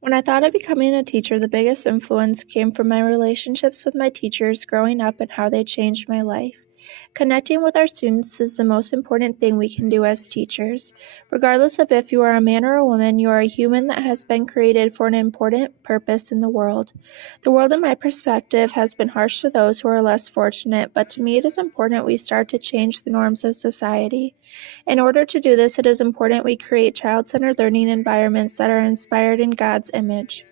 When I thought of becoming a teacher, the biggest influence came from my relationships with my teachers growing up and how they changed my life. Connecting with our students is the most important thing we can do as teachers. Regardless of if you are a man or a woman, you are a human that has been created for an important purpose in the world. The world, in my perspective, has been harsh to those who are less fortunate, but to me it is important we start to change the norms of society. In order to do this, it is important we create child-centered learning environments that are inspired in God's image.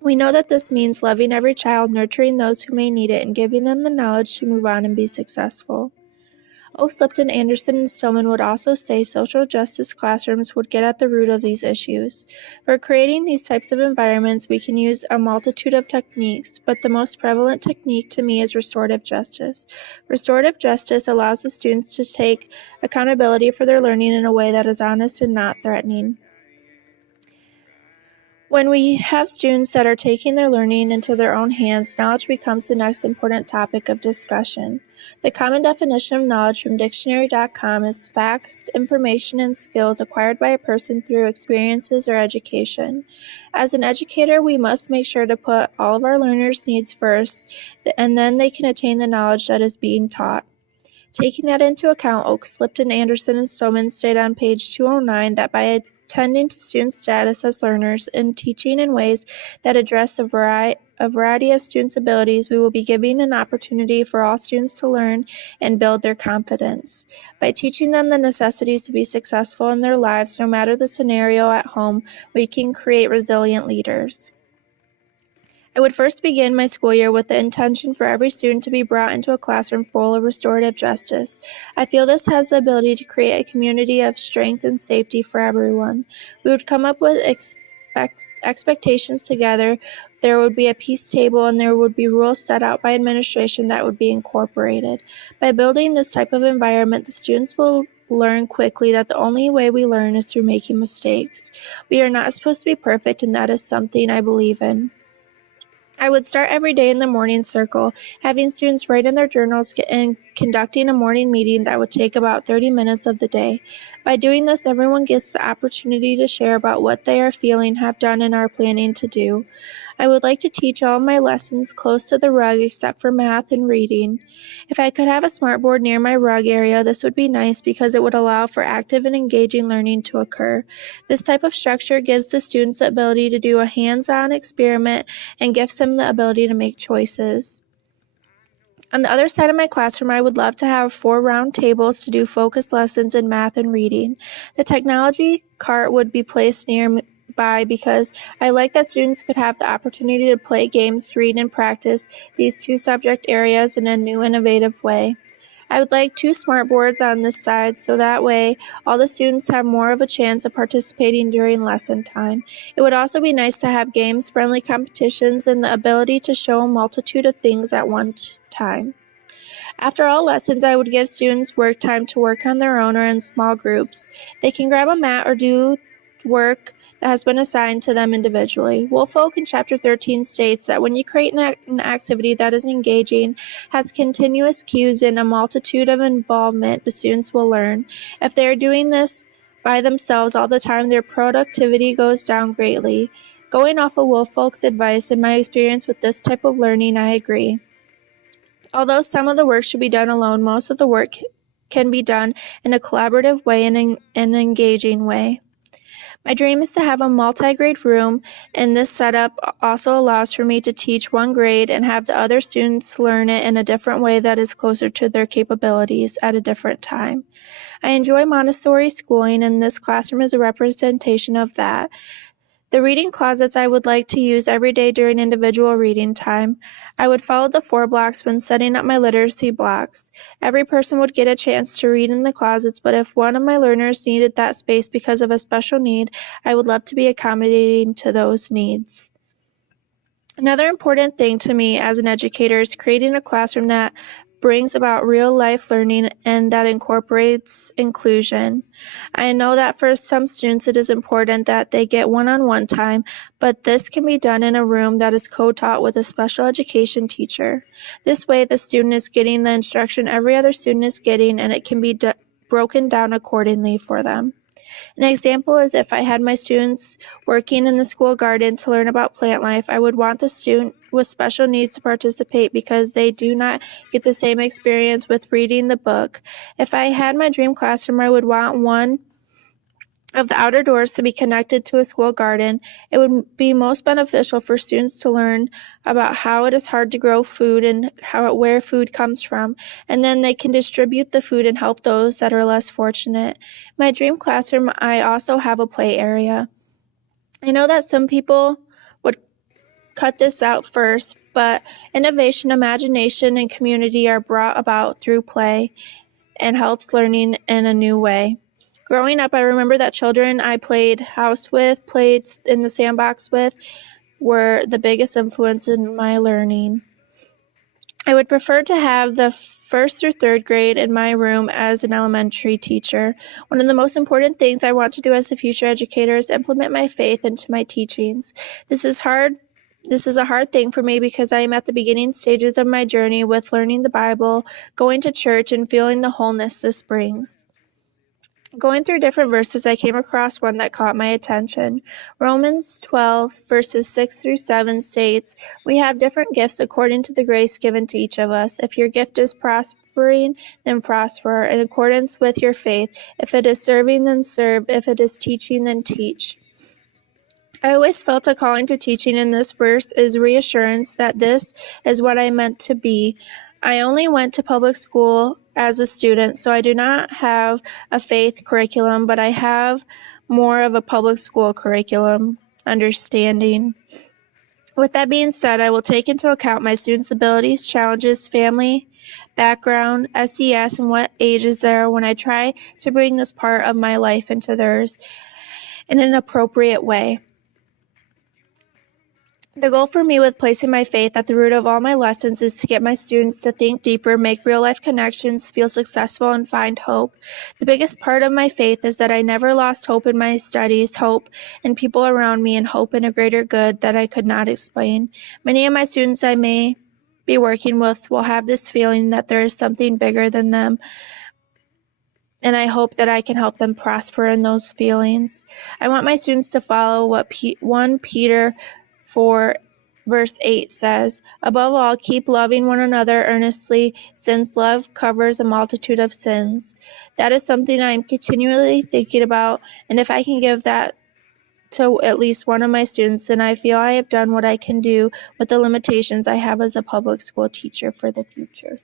We know that this means loving every child, nurturing those who may need it, and giving them the knowledge to move on and be successful. Oakes, Lipton, Anderson, and Stillman would also say social justice classrooms would get at the root of these issues. For creating these types of environments, we can use a multitude of techniques, but the most prevalent technique to me is restorative justice. Restorative justice allows the students to take accountability for their learning in a way that is honest and not threatening. When we have students that are taking their learning into their own hands, knowledge becomes the next important topic of discussion. The common definition of knowledge from dictionary.com is facts, information, and skills acquired by a person through experiences or education. As an educator, we must make sure to put all of our learners' needs first, and then they can attain the knowledge that is being taught. Taking that into account, Oakes, Lipton, Anderson, and Stillman state on page 209 that by attending to student status as learners and teaching in ways that address a variety of students' abilities, we will be giving an opportunity for all students to learn and build their confidence. By teaching them the necessities to be successful in their lives, no matter the scenario at home, we can create resilient leaders. I would first begin my school year with the intention for every student to be brought into a classroom full of restorative justice. I feel this has the ability to create a community of strength and safety for everyone. We would come up with expectations together. There would be a peace table and there would be rules set out by administration that would be incorporated. By building this type of environment, the students will learn quickly that the only way we learn is through making mistakes. We are not supposed to be perfect, and that is something I believe in. I would start every day in the morning circle, having students write in their journals and conducting a morning meeting that would take about 30 minutes of the day. By doing this, everyone gets the opportunity to share about what they are feeling, have done, and are planning to do. I would like to teach all of my lessons close to the rug except for math and reading. If I could have a smartboard near my rug area, this would be nice because it would allow for active and engaging learning to occur. This type of structure gives the students the ability to do a hands-on experiment and gives them the ability to make choices. On the other side of my classroom, I would love to have 4 round tables to do focused lessons in math and reading. The technology cart would be placed nearby because I like that students could have the opportunity to play games, read, and practice these 2 subject areas in a new, innovative way. I would like 2 smartboards on this side so that way all the students have more of a chance of participating during lesson time. It would also be nice to have games, friendly competitions, and the ability to show a multitude of things at one time. After all lessons, I would give students work time to work on their own or in small groups. They can grab a mat or do work that has been assigned to them individually. Woolfolk in Chapter 13 states that when you create an activity that is engaging, has continuous cues, and a multitude of involvement, the students will learn. If they are doing this by themselves all the time, their productivity goes down greatly. Going off of Woolfolk's advice and my experience with this type of learning, I agree. Although some of the work should be done alone, most of the work can be done in a collaborative way and in an engaging way. My dream is to have a multi-grade room, and this setup also allows for me to teach one grade and have the other students learn it in a different way that is closer to their capabilities at a different time. I enjoy Montessori schooling, and this classroom is a representation of that. The reading closets I would like to use every day during individual reading time. I would follow the 4 blocks when setting up my literacy blocks. Every person would get a chance to read in the closets, but if one of my learners needed that space because of a special need, I would love to be accommodating to those needs. Another important thing to me as an educator is creating a classroom that brings about real-life learning and that incorporates inclusion. I know that for some students it is important that they get one-on-one time, but this can be done in a room that is co-taught with a special education teacher. This way, the student is getting the instruction every other student is getting, and it can be broken down accordingly for them. An example is if I had my students working in the school garden to learn about plant life, I would want the student with special needs to participate because they do not get the same experience with reading the book. If I had my dream classroom, I would want one of the outer doors to be connected to a school garden. It would be most beneficial for students to learn about how it is hard to grow food and where food comes from, and then they can distribute the food and help those that are less fortunate. My dream classroom, I also have a play area. I know that some people would cut this out first, but innovation, imagination, and community are brought about through play and helps learning in a new way. Growing up, I remember that children I played house with, played in the sandbox with, were the biggest influence in my learning. I would prefer to have the first through third grade in my room as an elementary teacher. One of the most important things I want to do as a future educator is implement my faith into my teachings. This is a hard thing for me because I am at the beginning stages of my journey with learning the Bible, going to church, and feeling the wholeness this brings. Going through different verses, I came across one that caught my attention. Romans 12, verses 6 through 7 states, "We have different gifts according to the grace given to each of us. If your gift is prospering, then prosper in accordance with your faith. If it is serving, then serve. If it is teaching, then teach." I always felt a calling to teaching, and this verse is reassurance that this is what I meant to be. I only went to public school as a student, so I do not have a faith curriculum, but I have more of a public school curriculum understanding. With that being said, I will take into account my students' abilities, challenges, family, background, SES, and what ages they are when I try to bring this part of my life into theirs in an appropriate way. The goal for me with placing my faith at the root of all my lessons is to get my students to think deeper, make real-life connections, feel successful, and find hope. The biggest part of my faith is that I never lost hope in my studies, hope in people around me, and hope in a greater good that I could not explain. Many of my students I may be working with will have this feeling that there is something bigger than them, and I hope that I can help them prosper in those feelings. I want my students to follow what 1 Peter 4 verse 8 says, "Above all, keep loving one another earnestly, since love covers a multitude of sins." That is something I'm continually thinking about, and if I can give that to at least one of my students, then I feel I have done what I can do with the limitations I have as a public school teacher for the future.